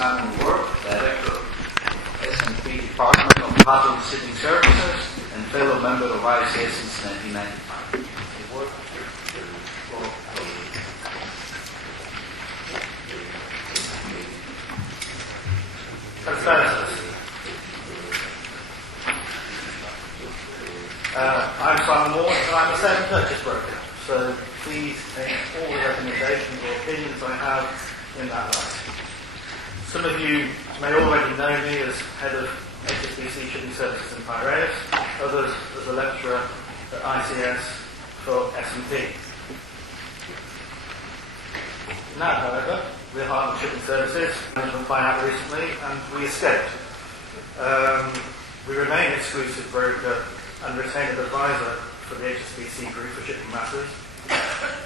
Simon Work, Director of S&P Department of Hartland Shipping Services and fellow member of ICS since 1995. I'm Simon Ward and I'm a sale and purchase broker, so please take all the recommendations or opinions I have in that light. Some of you may already know me as head of HSBC Shipping Services in Piraeus, others as a lecturer at ICS for S&P. Now, however, we're Hartland Shipping Services, management buyout recently, and we escaped. We remain exclusive broker and retained advisor for the HSBC Group for shipping matters.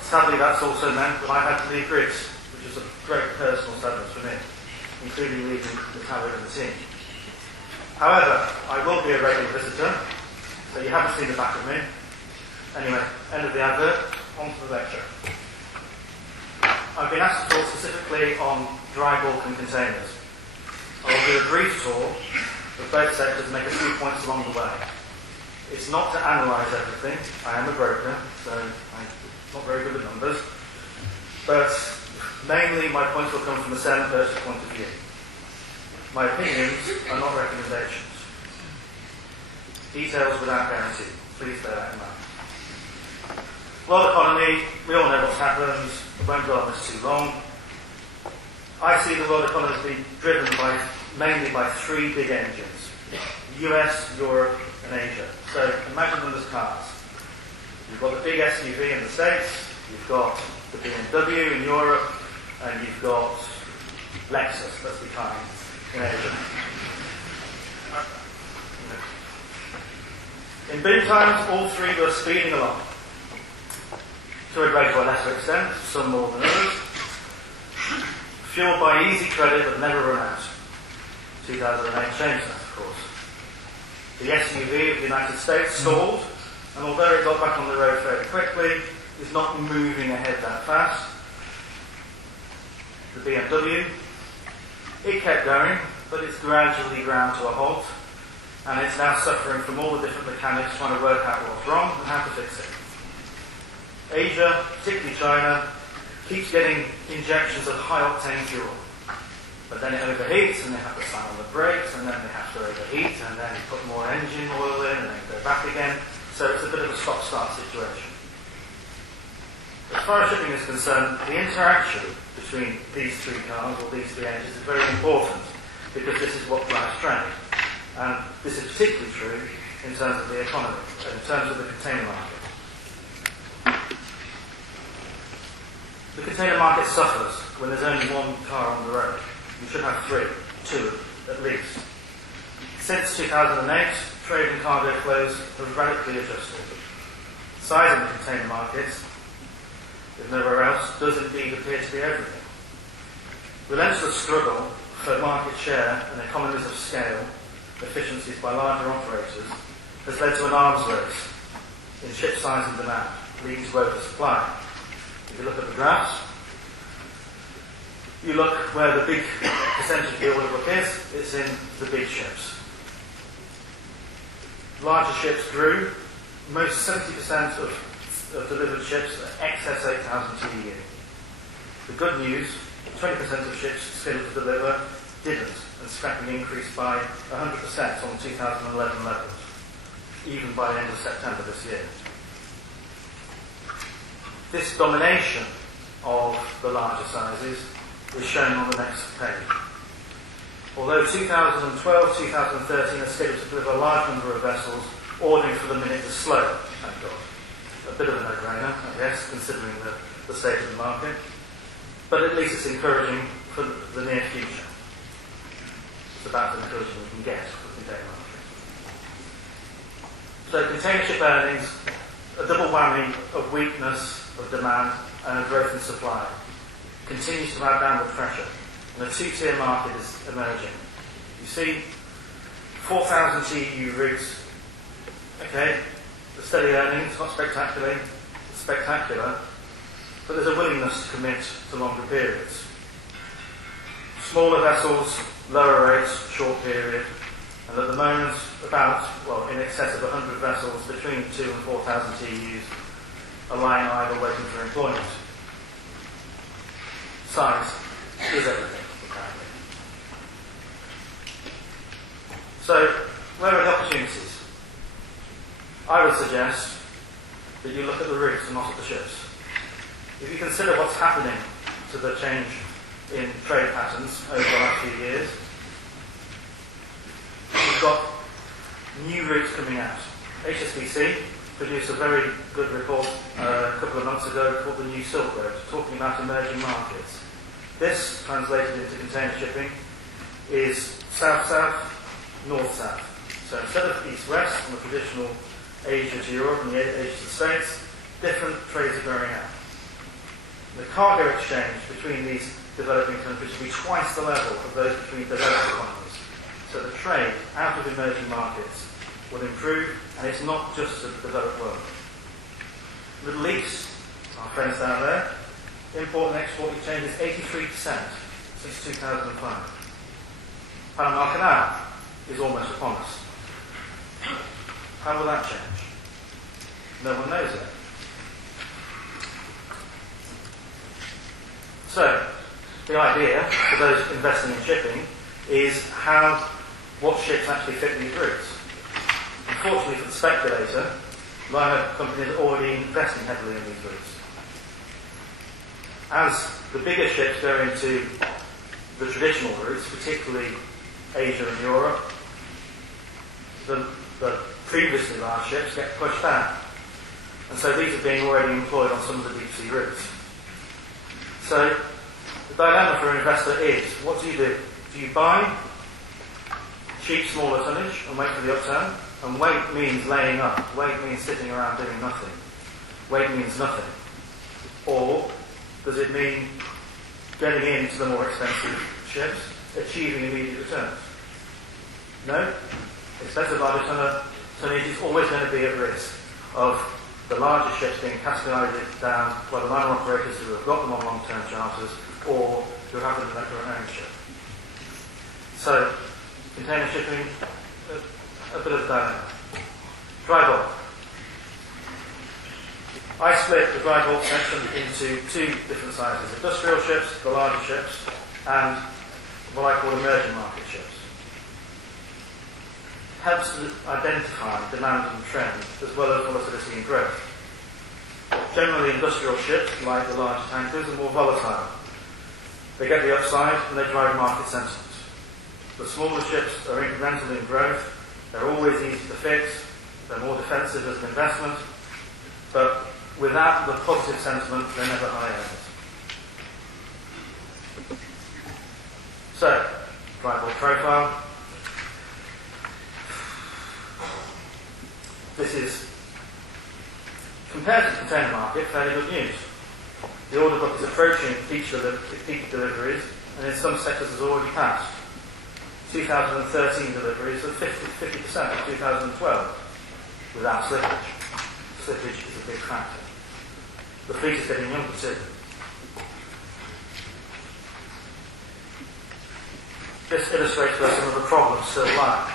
Sadly, that's also meant that I had to leave Greece, which is a great personal sadness for me, including leaving the tower and the team. However, I will be a regular visitor, so you haven't seen the back of me. Anyway, end of the advert, on to the lecture. I've been asked to talk specifically on dry bulk and containers. I will do a brief tour of both sectors and make a few points along the way. It's not to analyse everything. I am a broker, so I'm not very good at numbers. But mainly my points will come from the sale and purchase point of view. My opinions are not recommendations. Details without guarantee. Please bear that in mind. World economy, we all know what's happened. I won't go on this too long. I see the world economy as being driven mainly by three big engines. The US, Europe, and Asia. So imagine them as cars. You've got the big SUV in the States, you've got the BMW in Europe, and you've got Lexus, that's the kind, in Asia. In boom times, all three were speeding along. To a greater or lesser extent, some more than others. Fueled by easy credit that never run out. 2008 changed that, of course. The SUV of the United States stalled, and although it got back on the road fairly quickly, is not moving ahead that fast. The BMW, it kept going, but it's gradually ground to a halt, and it's now suffering from all the different mechanics trying to work out what's wrong and how to fix it. Asia, particularly China, keeps getting injections of high-octane fuel. But then it overheats, and they have to slam on the brakes, and then they have to overheat, and then put more engine oil in, and then go back again. So it's a bit of a stop-start situation. As far as shipping is concerned, the interaction between these three cars, or these three engines, is very important, because this is what drives trade. And this is particularly true in terms of the economy, in terms of the container market. The container market suffers when there's only one car on the road. You should have two at least. Since 2008, trade and cargo flows have radically adjusted. The size of the container market, if nowhere else, does indeed appear to be everything. Relentless struggle for market share and economies of scale, efficiencies by larger operators, has led to an arms race in ship size and demand, leading to oversupply. If you look at the graphs, you look where the big percentage of the order book is, it's in the big ships. Larger ships grew. Most 70% of delivered ships are excess 8,000 TEU. The good news, 20% of ships scheduled to deliver didn't, and scrapping increased by 100% on 2011 levels, even by the end of September this year. This domination of the larger sizes is shown on the next page. Although 2012, 2013 are scheduled to deliver a large number of vessels, ordering for the minute is slow, thank God. A bit of a no-brainer, I guess, considering the state of the market. But at least it's encouraging for the near future. It's about as encouraging we can get for the container market. So container ship earnings, a double whammy of weakness of demand and a growth in supply, continues to add downward pressure, and a two-tier market is emerging. You see 4,000 TEU routes, okay, the steady earnings, not spectacular, but there's a willingness to commit to longer periods. Smaller vessels, lower rates, short period, and at the moment about, well, in excess of 100 vessels between 2,000 and 4,000 TEUs are lying idle waiting for employment. Size is everything, apparently. So, where are the opportunities? I would suggest that you look at the routes and not at the ships. If you consider what's happening to the change in trade patterns over the last few years, we've got new routes coming out. HSBC produced a very good report a couple of months ago called the New Silk Road, talking about emerging markets. This, translated into container shipping, is south-south, north-south. So instead of east-west, from the traditional Asia to Europe and the Asia to the States, different trades are going out. The cargo exchange between these developing countries will be twice the level of those between developed economies. So the trade out of emerging markets will improve, and it's not just the developed world. Middle East, our friends down there, import and export exchange is 83% since 2005. Panama Canal is almost upon us. How will that change? No one knows yet. So, the idea for those investing in shipping is what ships actually fit these routes. Unfortunately for the speculator, liner companies are already investing heavily in these routes. As the bigger ships go into the traditional routes, particularly Asia and Europe, the previously large ships get pushed out. And so these are being already employed on some of the deep sea routes. So the dilemma for an investor is, what do? Do you buy cheap, smaller tonnage and wait for the upturn? And wait means laying up. Wait means sitting around doing nothing. Wait means nothing. Or does it mean getting into the more expensive ships, achieving immediate returns? No. Expensive larger tonnage is always going to be at risk of the larger ships being cascaded down by the liner operators who have got them on long-term charters or who have them under their own ship. So, container shipping, a bit of a dilemma. Dry bulk. I split the dry bulk section into two different sizes: industrial ships, the larger ships, and what I call emerging market ships. It helps to identify demand and trend as well as volatility and growth. Generally, industrial ships, like the larger tankers, are more volatile. They get the upside and they drive market sentiment. The smaller ships are incremental in growth. They're always easy to fix. They're more defensive as an investment. But without the positive sentiment, they're never high earners. So, dry bulk profile. This is, compared to the container market, fairly good news. The order book is approaching peak deliveries, and in some sectors has already passed. 2013 deliveries are 50% of 2012 without slippage. Slippage is a big factor. The fleet is getting younger too. This illustrates where some of the problems still lie.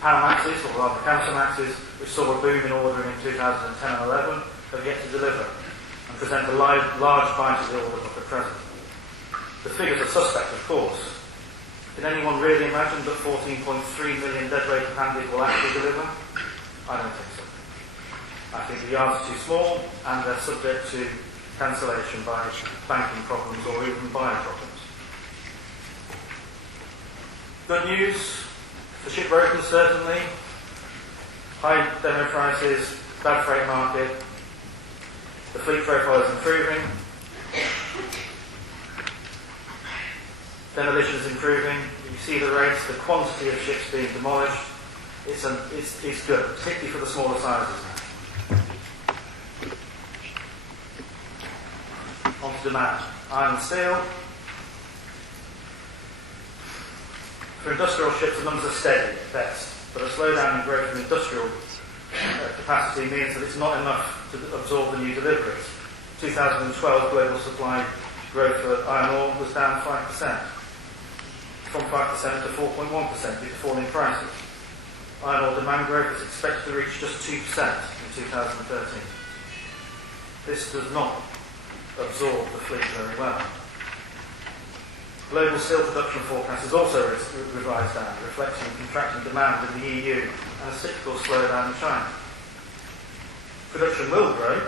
Panamaxes, or rather Kamsarmaxes, which saw a boom in ordering in 2010 and 11, have yet to deliver and present a large bite of the order book at present. The figures are suspect, of course. Can anyone really imagine that 14.3 million deadweight handies will actually deliver? I don't think so. I think the yards are too small and they're subject to cancellation by banking problems or even buyer problems. Good news for shipbrokers, certainly. High demo prices, bad freight market. The fleet profile is improving. Demolition is improving. You see the rates, the quantity of ships being demolished. It's good, particularly for the smaller sizes now. On to demand. Iron and steel. For industrial ships, the numbers are steady at best, but a slowdown in growth in industrial capacity means that it's not enough to absorb the new deliveries. 2012 global supply growth for iron ore was down 5%, from 5% to 4.1% due to falling prices. Iron ore demand growth is expected to reach just 2% in 2013. This does not absorb the fleet very well. Global steel production forecast is also revised down, reflecting contracting demand in the EU and a cyclical slowdown in China. Production will grow,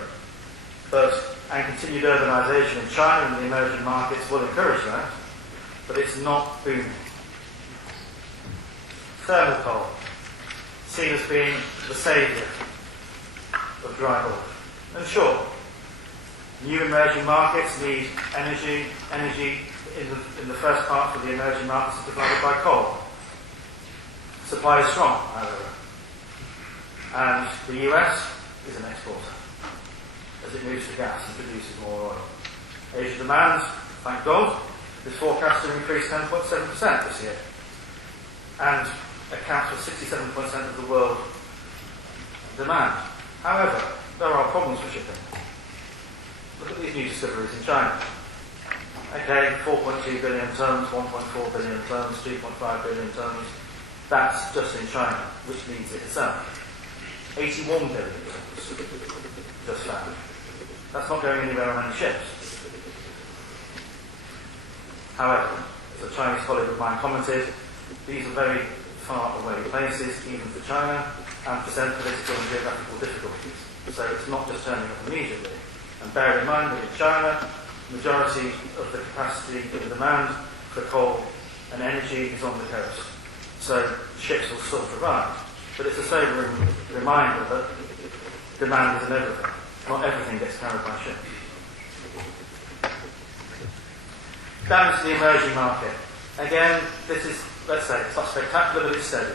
and continued urbanisation in China and the emerging markets will encourage that, but it's not booming. Thermal coal, seen as being the saviour of dry bulk. And sure, new emerging markets need energy. Energy in the first part of the emerging markets is provided by coal. Supply is strong, however, and the US is an exporter as it moves to gas and produces more oil. Asia demand, thank God, is forecast to increase 10.7% this year and accounts for 67% of the world demand. However, there are problems for shipping. Look at these new discoveries in China. Okay, 4.2 billion tonnes, 1.4 billion tonnes, 2.5 billion tonnes. That's just in China, which leads it itself. 81 billion tonnes just found. That's not going anywhere on any ships. However, as a Chinese colleague of mine commented, these are very far away places, even for China, and present political and geographical difficulties. So it's not just turning up immediately. And bear in mind that in China, the majority of the capacity of demand for coal and energy is on the coast. So ships will still provide. But it's a sobering reminder that demand isn't everything. Not everything gets carried by ships. Down to the emerging market. Again, this is, let's say, it's not spectacular, but it's steady.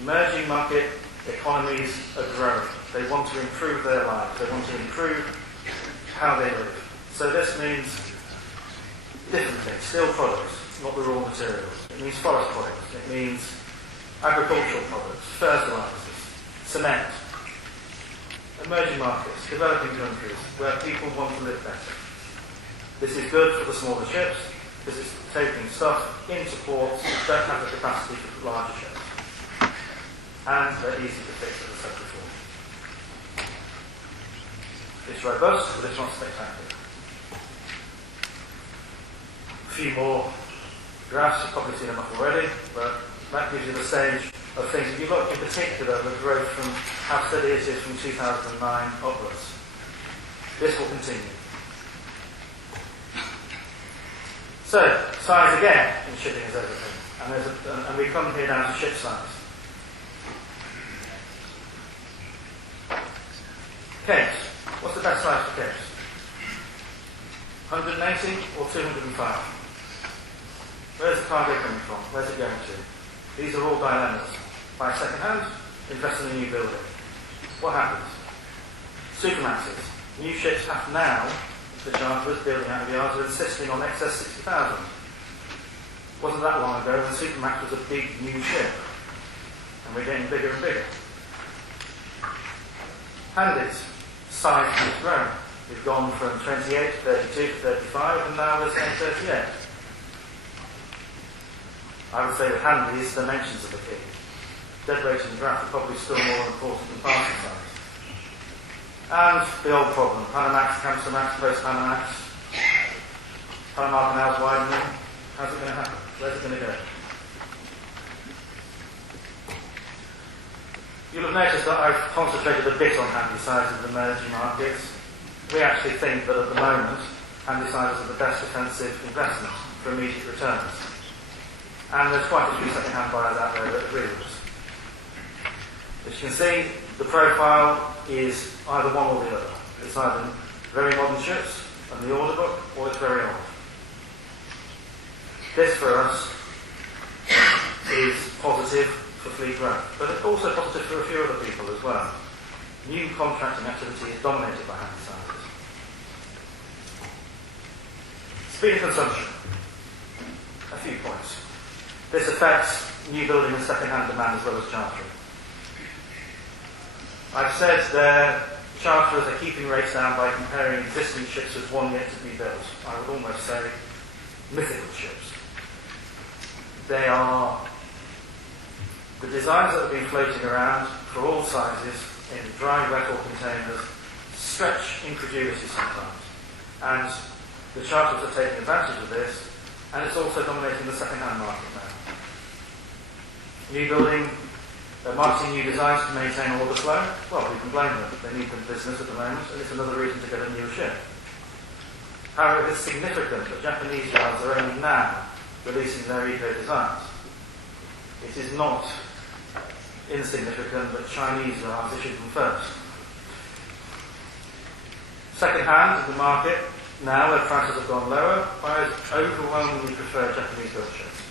Emerging market economies are growing. They want to improve their lives. They want to improve how they live. So this means different things. Steel products, not the raw materials. It means forest products. It means agricultural products, fertilizers, cement. Emerging markets, developing countries, where people want to live better. This is good for the smaller ships, because it's taking stuff into ports that don't have the capacity for larger ships. And they're easy to fix, as I said before. It's robust, but it's not spectacular. A few more graphs, you've probably seen them up already, but that gives you the stage of things. If you look in particular the growth from how steady it is from 2009 upwards, this will continue. So, size again in shipping is everything. And we come here now to ship size. Capes. What's the best size for capes? 180 or 205? Where's the cargo coming from? Where's it going to? These are all dilemmas. Buy second hand, invest in a new building. What happens? Supermaxes. New ships have now, the charterers building out of yards are insisting on excess 60,000. Wasn't that long ago when Supermax was a big new ship. And we're getting bigger and bigger. Handies. Size has grown. We've gone from 28 to 32 to 35 and now we're saying 38. I would say with handies, dimensions are the key. Dead weight and draft are probably still more important than passing size. And the old problem, Panamax, Kamsarmax, post-Panamax, Panama Canal's widening. How's it going to happen? Where's it going to go? You'll have noticed that I've concentrated a bit on handy sizes of emerging markets. We actually think that at the moment, handy sizes are the best defensive investment for immediate returns. And there's quite a few second-hand buyers out there that agree with us. As you can see, the profile is either one or the other. It's either very modern ships and the order book, or it's very old. This, for us, is positive for fleet growth, but it's also positive for a few other people as well. New contracting activity is dominated by handy sizes. Speed of consumption. A few points. This affects new building and second-hand demand as well as chartering. I've said there charterers are keeping rates down by comparing existing ships with one yet to be built. I would almost say mythical ships. They are the designs that have been floating around for all sizes in dry, wet or containers stretch incredulity sometimes. And the charterers are taking advantage of this, and it's also dominating the second-hand market now. New building, marketing new designs to maintain order flow. Well, we can blame them. They need the business at the moment, and it's another reason to get a new ship. However, it's significant that Japanese yards are only now releasing their eco designs. It is not insignificant that Chinese yards issued them first. Second-hand in the market, now where prices have gone lower, buyers overwhelmingly prefer Japanese-built ships.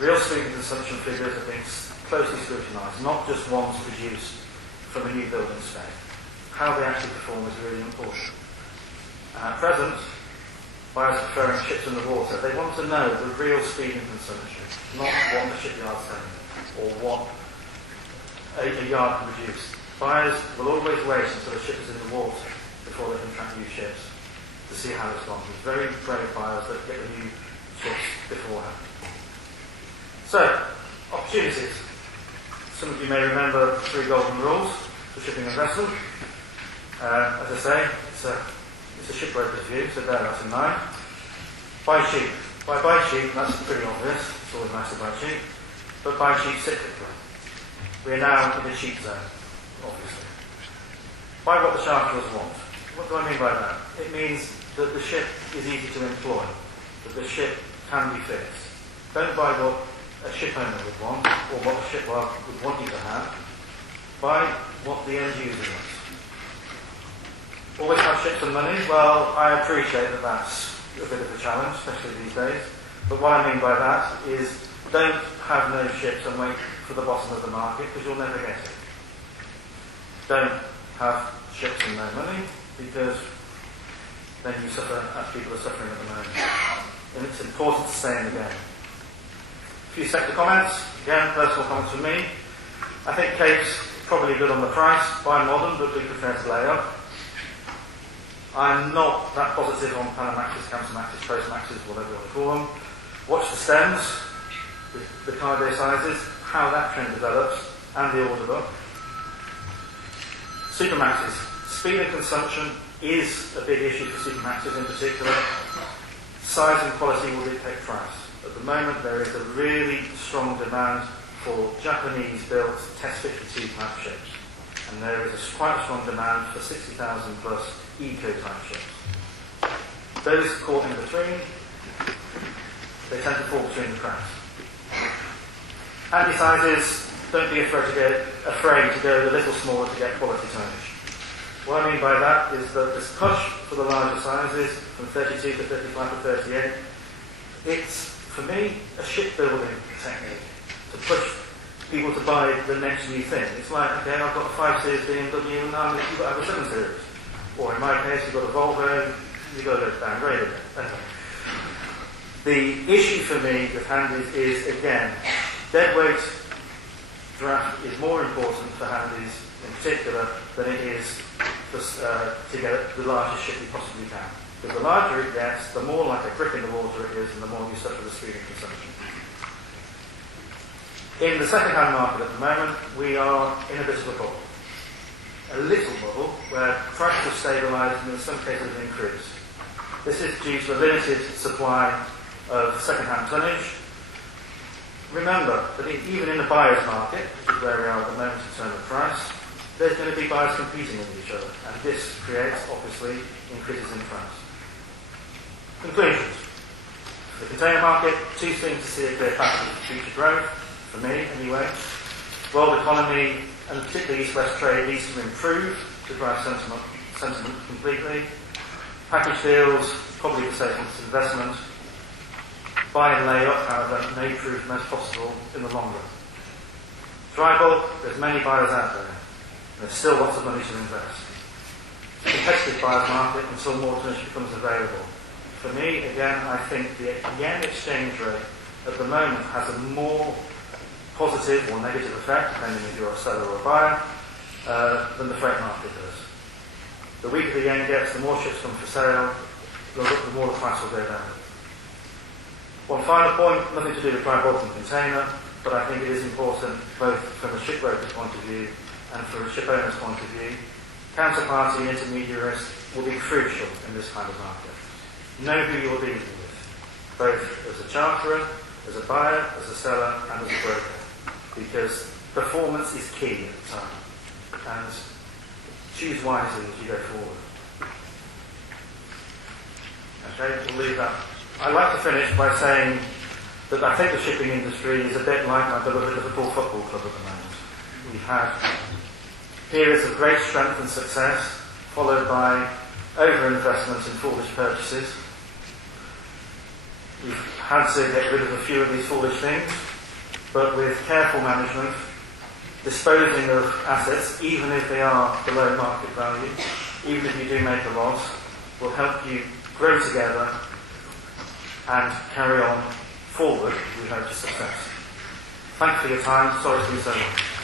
Real speed and consumption figures are being closely scrutinised, not just ones produced from a new building spec. How they actually perform is really important. At present, buyers are preferring ships in the water. They want to know the real speed and consumption, not what the shipyard's telling them, or what a yard can produce. Buyers will always wait until the ship is in the water before they contract new ships to see how it's gone. There's very brave buyers that get the new ships beforehand. So, opportunities. Some of you may remember the 3 golden rules for shipping investment. As I say, it's a shipbroker's view, so bear that in mind. Buy cheap. Buy cheap, that's pretty obvious. It's always nice to buy cheap. But buy cheap cyclically. We are now in the cheap zone, obviously. Buy what the charterers want. What do I mean by that? It means that the ship is easy to employ, that the ship can be fixed. Don't buy what a ship owner would want, or what a shipyard would want you to have. Buy what the end user wants. Always have ships and money? Well, I appreciate that that's a bit of a challenge, especially these days. But what I mean by that is don't have no ships and wait for the bottom of the market, because you'll never get it. Don't have ships and no money, because then you suffer as people are suffering at the moment. And it's important to stay in the game. A few sector comments. Again, personal comments from me. I think Cape's probably good on the price. Buy modern, but we prefer to lay up. I'm not that positive on Panamaxes, Kamsamaxes, Postmaxes, whatever you want to call them. Watch the stems, the cargo sizes, how that trend develops, and the order book. Supermaxes. Speed and consumption is a big issue for Supermaxes in particular. Size and quality will dictate price. At the moment, there is a really strong demand for Japanese-built Test 52 type ships. And there is quite a strong demand for 60,000 plus eco-type ships. Those caught in between, they tend to fall between the cracks. Handy sizes, don't be afraid to go a little smaller to get quality tonnage. What I mean by that is that this push for the larger sizes, from 32 to 35 to 38, it's, for me, a shipbuilding technique to push people to buy the next new thing. It's like, okay, I've got a 5 Series BMW and now you've got to have a 7 Series. Or in my case, you've got a Volvo, you've got to downgrade it. Anyway. The issue for me with handies is, again, deadweight draft is more important for handies in particular than it is for, to get the largest ship you possibly can. Because the larger it gets, the more like a brick in the water it is, and the more you suffer the speed and consumption. In the second-hand market at the moment, we are in a bit of a bubble. A little bubble where prices have stabilised and in some cases have increased. This is due to a limited supply of second-hand tonnage. Remember that even in the buyer's market, which is where we are at the moment in terms of price, there's going to be buyers competing with each other, and this creates, obviously, increases in price. Conclusions. For the container market, 2 things to see a clear pattern of future growth, for me anyway. World economy, and particularly East-West trade, needs to improve to drive sentiment completely. Package deals, probably the safest investment. Buy and lay up, however, may prove most possible in the long run. Dry bulk, there's many buyers out there. There's still lots of money to invest. It's a competitive buyer's market until more tonnage becomes available. For me, again, I think the yen exchange rate at the moment has a more positive or negative effect, depending if you're a seller or a buyer, than the freight market does. The weaker the yen gets, the more ships come for sale, the more the price will go down. One final point, nothing to do with dry bulk and container, but I think it is important both from a shipbroker's point of view and from a ship owner's point of view. Counterparty intermediaries will be crucial in this kind of market. Know who you're dealing with, both as a charterer, as a buyer, as a seller, and as a broker, because performance is key at the time, and choose wisely as you go forward. Okay, we'll leave that. I'd like to finish by saying that I think the shipping industry is a bit like my beloved Liverpool Football Club at the moment. We've had periods of great strength and success, followed by over-investment in foolish purchases. We've had to get rid of a few of these foolish things, but with careful management, disposing of assets, even if they are below market value, even if you do make a loss, will help you grow together and carry on forward, we hope, to success. Thanks for your time. Sorry to be so long.